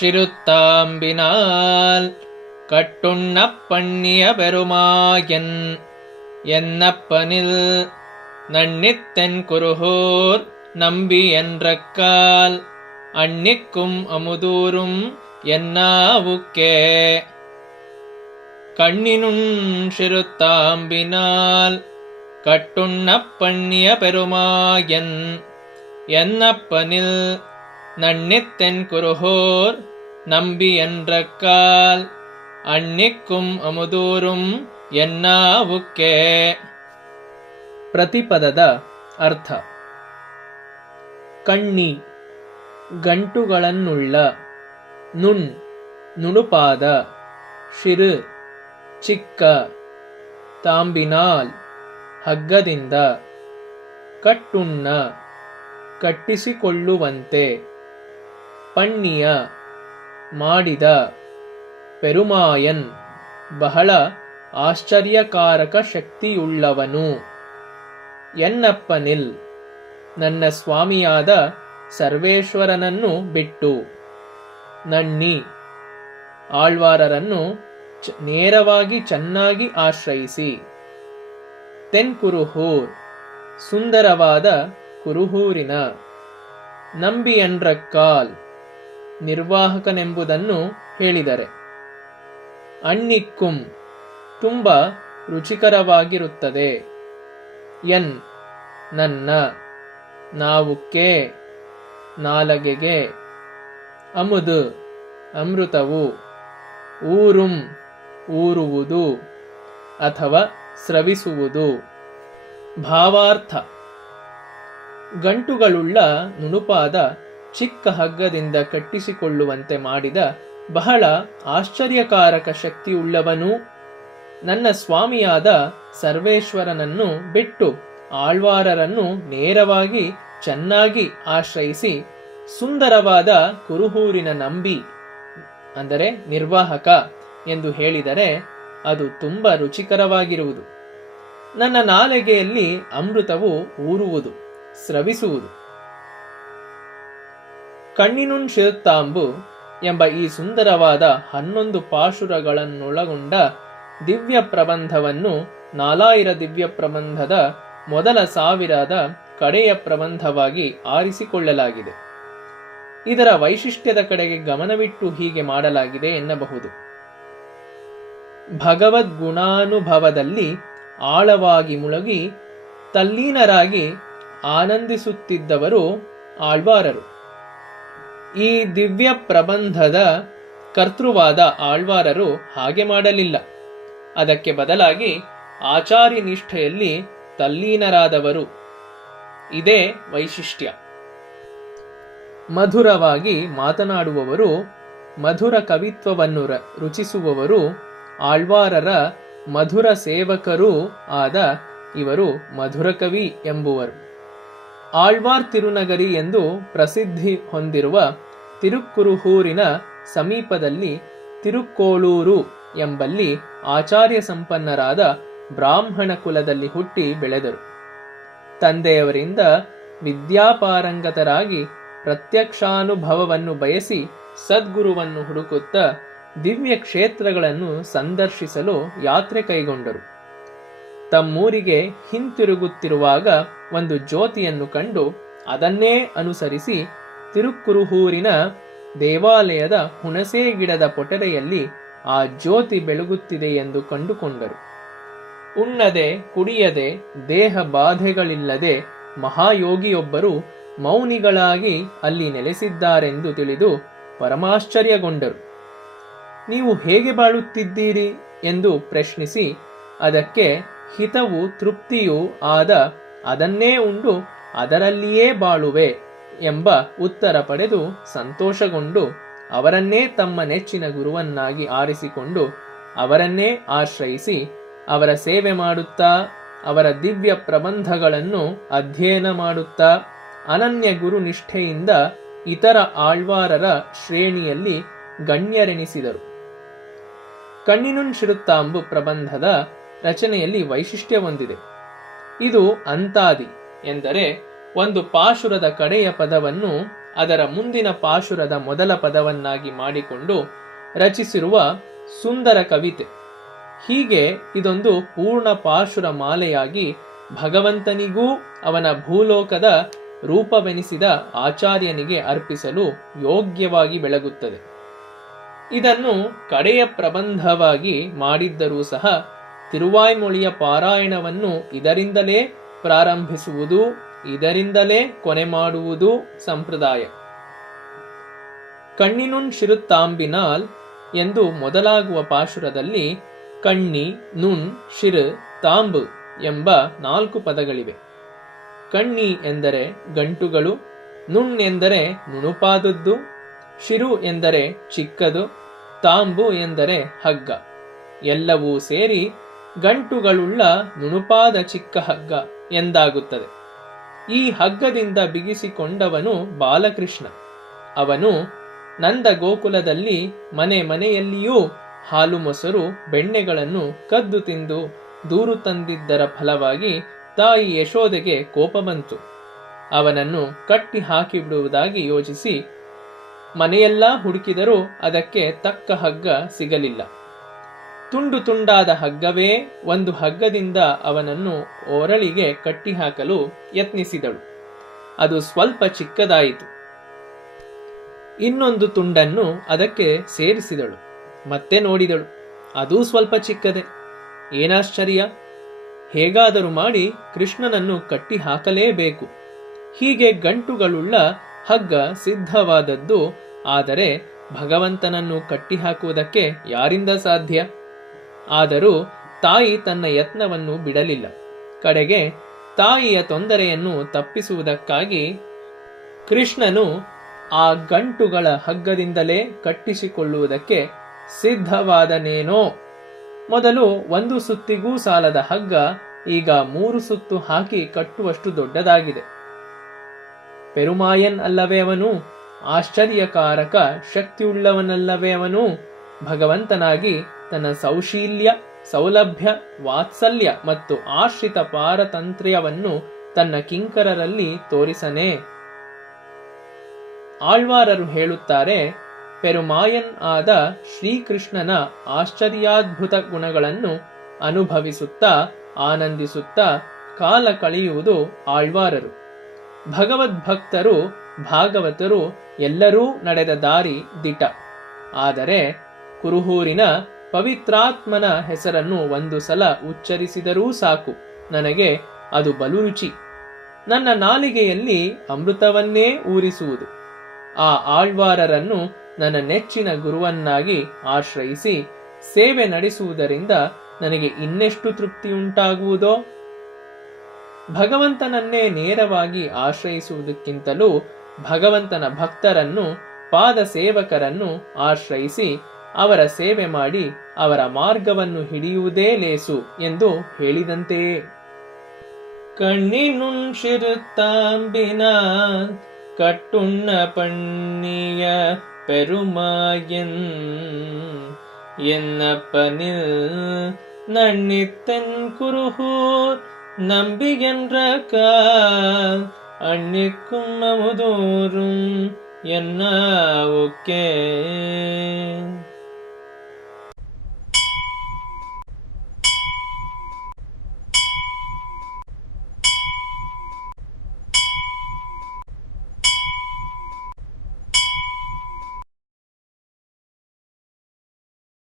ஷிருத்தாம்பினால் கட்டுண்ணப் பண்ணிய பெருமாயன் என்னப்பனில் நன்னித்தென் குருகூர் நம்பி என்றக்கால் அன்னிக்கும் அமுதூரும் என்னாவுக்கே. கண்ணினுன் சிறுத்தாம்பினால் கட்டுண்ணப் பண்ணிய பெருமாயன் என்னப்பனில் நன்னித்தென் குருகூர் நம்பி என்றக்கால் ಅಣ್ಣಿಕ್ಕುಂ ಅಮುದೂರುಂ ಎನ್ನಾವುಕ್ಕೆ. ಪ್ರತಿಪದದ ಅರ್ಥ: ಕಣ್ಣಿ ಗಂಟುಗಳನ್ನುಳ್ಳ, ನುಣ್ ನುಣುಪಾದ, ಶಿರು ಚಿಕ್ಕ, ತಾಂಬಿನಾಲ್ ಹಗ್ಗದಿಂದ, ಕಟ್ಟುಣ್ಣ ಕಟ್ಟಿಸಿಕೊಳ್ಳುವಂತೆ, ಪಣ್ಣಿಯ ಮಾಡಿದ, ಪೆರುಮಾಯನ್ ಬಹಳ ಆಶ್ಚರ್ಯಕಾರಕ ಶಕ್ತಿಯುಳ್ಳವನು, ಎನ್ನಪ್ಪನಿಲ್ ನನ್ನ ಸ್ವಾಮಿಯಾದ ಸರ್ವೇಶ್ವರನನ್ನು ಬಿಟ್ಟು, ನಣ್ಣಿ ಆಳ್ವಾರರನ್ನು ನೇರವಾಗಿ ಚೆನ್ನಾಗಿ ಆಶ್ರಯಿಸಿ, ತೆನ್ಕುರುಹೂರ್ ಸುಂದರವಾದ ಕುರುಹೂರಿನ, ನಂಬಿಯನ್ರಕ್ಕಾಲ್ ನಿರ್ವಾಹಕನೆಂಬುದನ್ನು ಹೇಳಿದರೆ, ಅಣ್ಣಿಕ್ಕುಂ ತುಂಬ ರುಚಿಕರವಾಗಿರುತ್ತದೆ, ಎನ್ ನನ್ನ, ನಾವುಕ್ಕೆ ನಾಲಗೆಗೆ, ಅಮುದು ಅಮೃತವು, ಊರುಂ ಊರುವುದು ಅಥವಾ ಸ್ರವಿಸುವುದು. ಭಾವಾರ್ಥ: ಗಂಟುಗಳುಳ್ಳ ನುಣುಪಾದ ಚಿಕ್ಕ ಹಗ್ಗದಿಂದ ಕಟ್ಟಿಸಿಕೊಳ್ಳುವಂತೆ ಮಾಡಿದ ಬಹಳ ಆಶ್ಚರ್ಯಕಾರಕ ಶಕ್ತಿಯುಳ್ಳವನು, ನನ್ನ ಸ್ವಾಮಿಯಾದ ಸರ್ವೇಶ್ವರನನ್ನು ಬಿಟ್ಟು ಆಳ್ವಾರರನ್ನು ನೇರವಾಗಿ ಚೆನ್ನಾಗಿ ಆಶ್ರಯಿಸಿ, ಸುಂದರವಾದ ಕುರುಹೂರಿನ ನಂಬಿ ಅಂದರೆ ನಿರ್ವಾಹಕ ಎಂದು ಹೇಳಿದರೆ ಅದು ತುಂಬ ರುಚಿಕರವಾಗಿರುವುದು. ನನ್ನ ನಾಲಿಗೆಯಲ್ಲಿ ಅಮೃತವು ಊರುವುದು, ಸ್ರವಿಸುವುದು. ಕಣ್ಣಿನುನ್ ಶಿರುತ್ತಾಂಬು ಎಂಬ ಈ ಸುಂದರವಾದ 11 ಪಾಶುರಗಳನ್ನೊಳಗೊಂಡ ದಿವ್ಯ ಪ್ರಬಂಧವನ್ನು 4000 ದಿವ್ಯ ಪ್ರಬಂಧದ ಮೊದಲ 1000ದ ಕಡೆಯ ಪ್ರಬಂಧವಾಗಿ ಆರಿಸಿಕೊಳ್ಳಲಾಗಿದೆ. ಇದರ ವೈಶಿಷ್ಟ್ಯದ ಕಡೆಗೆ ಗಮನವಿಟ್ಟು ಹೀಗೆ ಮಾಡಲಾಗಿದೆ ಎನ್ನಬಹುದು. ಭಗವದ್ಗುಣಾನುಭವದಲ್ಲಿ ಆಳವಾಗಿ ಮುಳುಗಿ ತಲ್ಲೀನರಾಗಿ ಆನಂದಿಸುತ್ತಿದ್ದವರು ಆಳ್ವಾರರು. ಈ ದಿವ್ಯ ಪ್ರಬಂಧದ ಕರ್ತೃವಾದ ಆಳ್ವಾರರು ಹಾಗೆ ಮಾಡಲಿಲ್ಲ. ಅದಕ್ಕೆ ಬದಲಾಗಿ ಆಚಾರ್ಯ ನಿಷ್ಠೆಯಲ್ಲಿ ತಲ್ಲೀನರಾದವರು. ಇದೇ ವೈಶಿಷ್ಟ್ಯ. ಮಧುರವಾಗಿ ಮಾತನಾಡುವವರು, ಮಧುರ ಕವಿತ್ವವನ್ನು ರುಚಿಸುವವರು, ಆಳ್ವಾರರ ಮಧುರ ಸೇವಕರೂ ಆದ ಇವರು ಮಧುರಕವಿ ಎಂಬುವರು. ಆಳ್ವಾರ್ ತಿರುನಗರಿ ಎಂದು ಪ್ರಸಿದ್ಧಿ ಹೊಂದಿರುವ ತಿರುಕ್ಕುರುಹೂರಿನ ಸಮೀಪದಲ್ಲಿ ತಿರುಕ್ಕೋಳೂರು ಎಂಬಲ್ಲಿ ಆಚಾರ್ಯ ಸಂಪನ್ನರಾದ ಬ್ರಾಹ್ಮಣ ಕುಲದಲ್ಲಿ ಹುಟ್ಟಿ ಬೆಳೆದರು. ತಂದೆಯವರಿಂದ ವಿದ್ಯಾಪಾರಂಗತರಾಗಿ ಪ್ರತ್ಯಕ್ಷಾನುಭವವನ್ನು ಬಯಸಿ ಸದ್ಗುರುವನ್ನು ಹುಡುಕುತ್ತಾ ದಿವ್ಯ ಕ್ಷೇತ್ರಗಳನ್ನು ಸಂದರ್ಶಿಸಲು ಯಾತ್ರೆ ಕೈಗೊಂಡರು. ತಮ್ಮೂರಿಗೆ ಹಿಂತಿರುಗುತ್ತಿರುವಾಗ ಒಂದು ಜ್ಯೋತಿಯನ್ನು ಕಂಡು ಅದನ್ನೇ ಅನುಸರಿಸಿ ತಿರುಕ್ಕುರುಹೂರಿನ ದೇವಾಲಯದ ಹುಣಸೆ ಗಿಡದ ಪೊಟರೆಯಲ್ಲಿ ಆ ಜ್ಯೋತಿ ಬೆಳಗುತ್ತಿದೆ ಎಂದು ಕಂಡುಕೊಂಡರು. ಉಣ್ಣದೆ ಕುಡಿಯದೆ ದೇಹ ಬಾಧೆಗಳಿಲ್ಲದೆ ಮಹಾಯೋಗಿಯೊಬ್ಬರು ಮೌನಿಗಳಾಗಿ ಅಲ್ಲಿ ನೆಲೆಸಿದ್ದಾರೆಂದು ತಿಳಿದು ಪರಮಾಶ್ಚರ್ಯಗೊಂಡರು. ನೀವು ಹೇಗೆ ಬಾಳುತ್ತಿದ್ದೀರಿ ಎಂದು ಪ್ರಶ್ನಿಸಿ, ಅದಕ್ಕೆ ಹಿತವೂ ತೃಪ್ತಿಯೂ ಆದ ಅದನ್ನೇ ಉಂಡು ಅದರಲ್ಲಿಯೇ ಬಾಳುವೆ ಎಂಬ ಉತ್ತರ ಪಡೆದು ಸಂತೋಷಗೊಂಡು ಅವರನ್ನೇ ತಮ್ಮ ನೆಚ್ಚಿನ ಗುರುವನ್ನಾಗಿ ಆರಿಸಿಕೊಂಡು ಅವರನ್ನೇ ಆಶ್ರಯಿಸಿ ಅವರ ಸೇವೆ ಮಾಡುತ್ತಾ ಅವರ ದಿವ್ಯ ಪ್ರಬಂಧಗಳನ್ನು ಅಧ್ಯಯನ ಮಾಡುತ್ತಾ ಅನನ್ಯ ಗುರುನಿಷ್ಠೆಯಿಂದ ಇತರ ಆಳ್ವಾರರ ಶ್ರೇಣಿಯಲ್ಲಿ ಗಣ್ಯರೆನಿಸಿದರು. ಕಣ್ಣಿನುನ್ ಶಿರುತ್ತಾಂಬು ಪ್ರಬಂಧದ ರಚನೆಯಲ್ಲಿ ವೈಶಿಷ್ಟ್ಯ ಹೊಂದಿದೆ. ಇದು ಅಂತಾದಿ ಎಂದರೆ ಒಂದು ಪಾಶುರದ ಕಡೆಯ ಪದವನ್ನು ಅದರ ಮುಂದಿನ ಪಾಶುರದ ಮೊದಲ ಪದವನ್ನಾಗಿ ಮಾಡಿಕೊಂಡು ರಚಿಸಿರುವ ಸುಂದರ ಕವಿತೆ. ಹೀಗೆ ಇದೊಂದು ಪೂರ್ಣ ಪಾಶುರ ಮಾಲೆಯಾಗಿ ಭಗವಂತನಿಗೂ ಅವನ ಭೂಲೋಕದ ರೂಪವೆನಿಸಿದ ಆಚಾರ್ಯನಿಗೆ ಅರ್ಪಿಸಲು ಯೋಗ್ಯವಾಗಿ ಬೆಳಗುತ್ತದೆ. ಇದನ್ನು ಕಡೆಯ ಪ್ರಬಂಧವಾಗಿ ಮಾಡಿದ್ದರೂ ಸಹ ತಿರುವಾಯ್ಮೊಳಿಯ ಪಾರಾಯಣವನ್ನು ಇದರಿಂದಲೇ ಪ್ರಾರಂಭಿಸುವುದು, ಇದರಿಂದಲೇ ಕೊನೆ ಮಾಡುವುದು ಸಂಪ್ರದಾಯ. ಕಣ್ಣಿನುಣ್ ಶಿರುತ್ತಾಂಬಿನಾಲ್ ಎಂದು ಮೊದಲಾಗುವ ಪಾಶುರದಲ್ಲಿ ಕಣ್ಣಿ, ನುಣ್, ಶಿರು, ತಾಂಬು ಎಂಬ 4 ಪದಗಳಿವೆ. ಕಣ್ಣಿ ಎಂದರೆ ಗಂಟುಗಳು, ನುಣ್ ಎಂದರೆ ನುಣುಪಾದದ್ದು, ಶಿರು ಎಂದರೆ ಚಿಕ್ಕದು, ತಾಂಬು ಎಂದರೆ ಹಗ್ಗ. ಎಲ್ಲವೂ ಸೇರಿ ಗಂಟುಗಳುಳ್ಳ ನುಣುಪಾದ ಚಿಕ್ಕ ಹಗ್ಗ ಎಂದಾಗುತ್ತದೆ. ಈ ಹಗ್ಗದಿಂದ ಬಿಗಿಸಿಕೊಂಡವನು ಬಾಲಕೃಷ್ಣ. ಅವನು ನಂದ ಗೋಕುಲದಲ್ಲಿ ಮನೆ ಮನೆಯಲ್ಲಿಯೂ ಹಾಲು ಮೊಸರು ಬೆಣ್ಣೆಗಳನ್ನು ಕದ್ದು ತಿಂದು ದೂರು ತಂದಿದ್ದರ ಫಲವಾಗಿ ತಾಯಿ ಯಶೋದೆಗೆ ಕೋಪ ಬಂತು. ಅವನನ್ನು ಕಟ್ಟಿ ಹಾಕಿಬಿಡುವುದಾಗಿ ಯೋಚಿಸಿ ಮನೆಯೆಲ್ಲ ಹುಡುಕಿದರೂ ಅದಕ್ಕೆ ತಕ್ಕ ಹಗ್ಗ ಸಿಗಲಿಲ್ಲ. ತುಂಡು ತುಂಡಾದ ಹಗ್ಗವೇ ಒಂದು ಹಗ್ಗದಿಂದ ಅವನನ್ನು ಒರಳಿಗೆ ಕಟ್ಟಿಹಾಕಲು ಯತ್ನಿಸಿದಳು. ಅದು ಸ್ವಲ್ಪ ಚಿಕ್ಕದಾಯಿತು. ಇನ್ನೊಂದು ತುಂಡನ್ನು ಅದಕ್ಕೆ ಸೇರಿಸಿದಳು. ಮತ್ತೆ ನೋಡಿದಳು, ಅದೂ ಸ್ವಲ್ಪ ಚಿಕ್ಕದೆ. ಏನಾಶ್ಚರ್ಯ! ಹೇಗಾದರೂ ಮಾಡಿ ಕೃಷ್ಣನನ್ನು ಕಟ್ಟಿ ಹಾಕಲೇಬೇಕು. ಹೀಗೆ ಗಂಟುಗಳುಳ್ಳ ಹಗ್ಗ ಸಿದ್ಧವಾದದ್ದು. ಆದರೆ ಭಗವಂತನನ್ನು ಕಟ್ಟಿಹಾಕುವುದಕ್ಕೆ ಯಾರಿಂದ ಸಾಧ್ಯ? ಆದರೂ ತಾಯಿ ತನ್ನ ಯತ್ನವನ್ನು ಬಿಡಲಿಲ್ಲ. ಕಡೆಗೆ ತಾಯಿಯ ತೊಂದರೆಯನ್ನು ತಪ್ಪಿಸುವುದಕ್ಕಾಗಿ ಕೃಷ್ಣನು ಆ ಗಂಟುಗಳ ಹಗ್ಗದಿಂದಲೇ ಕಟ್ಟಿಸಿಕೊಳ್ಳುವುದಕ್ಕೆ ಸಿದ್ಧವಾದನೇನೋ. ಮೊದಲು 1 ಸುತ್ತಿಗೂ ಸಾಲದ ಹಗ್ಗ ಈಗ 3 ಸುತ್ತು ಹಾಕಿ ಕಟ್ಟುವಷ್ಟು ದೊಡ್ಡದಾಗಿದೆ. ಪೆರುಮಾಯನ್ ಅಲ್ಲವೇ ಅವನು? ಆಶ್ಚರ್ಯಕಾರಕ ಶಕ್ತಿಯುಳ್ಳವನಲ್ಲವೇ ಅವನು? ಭಗವಂತನಾಗಿ ತನ್ನ ಸೌಶೀಲ್ಯ, ಸೌಲಭ್ಯ, ವಾತ್ಸಲ್ಯ ಮತ್ತು ಆಶ್ರಿತ ಪಾರತಂತ್ರ್ಯವನ್ನು ತನ್ನ ಕಿಂಕರರಲ್ಲಿ ತೋರಿಸನೇ. ಆಳ್ವಾರರು ಹೇಳುತ್ತಾರೆ, ಪೆರುಮಾಯನ್ ಆದ ಶ್ರೀಕೃಷ್ಣನ ಆಶ್ಚರ್ಯಾದ್ಭುತ ಗುಣಗಳನ್ನು ಅನುಭವಿಸುತ್ತಾ ಆನಂದಿಸುತ್ತಾ ಕಾಲ ಕಳೆಯುವುದು ಆಳ್ವಾರರು. ಭಗವದ್ಭಕ್ತರು, ಭಾಗವತರು ಎಲ್ಲರೂ ನಡೆದ ದಾರಿ ದಿಟ. ಆದರೆ ಕುರುಹೂರಿನ ಪವಿತ್ರಾತ್ಮನ ಹೆಸರನ್ನು 1 ಸಲ ಉಚ್ಚರಿಸಿದರೂ ಸಾಕು, ನನಗೆ ಅದು ಬಲು ರುಚಿ. ನನ್ನ ನಾಲಿಗೆಯಲ್ಲಿ ಅಮೃತವನ್ನೇ ಊರಿಸುವುದು. ಆ ಆಳ್ವಾರರನ್ನು ನನ್ನ ನೆಚ್ಚಿನ ಗುರುವನ್ನಾಗಿ ಆಶ್ರಯಿಸಿ ಸೇವೆ ನಡೆಸುವುದರಿಂದ ನನಗೆ ಇನ್ನೆಷ್ಟು ತೃಪ್ತಿಯುಂಟಾಗುವುದೋ. ಭಗವಂತನನ್ನೇ ನೇರವಾಗಿ ಆಶ್ರಯಿಸುವುದಕ್ಕಿಂತಲೂ ಭಗವಂತನ ಭಕ್ತರನ್ನು, ಪಾದ ಸೇವಕರನ್ನು ಆಶ್ರಯಿಸಿ ಅವರ ಸೇವೆ ಮಾಡಿ ಅವರ ಮಾರ್ಗವನ್ನು ಹಿಡಿಯುವುದೇ ಲೇಸು ಎಂದು ಹೇಳಿದಂತೆಯೇ. ಕಣ್ಣಿನುಣ್ ಶಿರುತ್ತಾಂಬಿನಾನ್ கட்டுண்ண பண்ணிய பெருமாயன் என்னப்பனில் நன்னித்தன் குருகூர் நம்பி என்ற கால் அன்னிக்கும் அமுதூரும் என்ன ஒக்கே.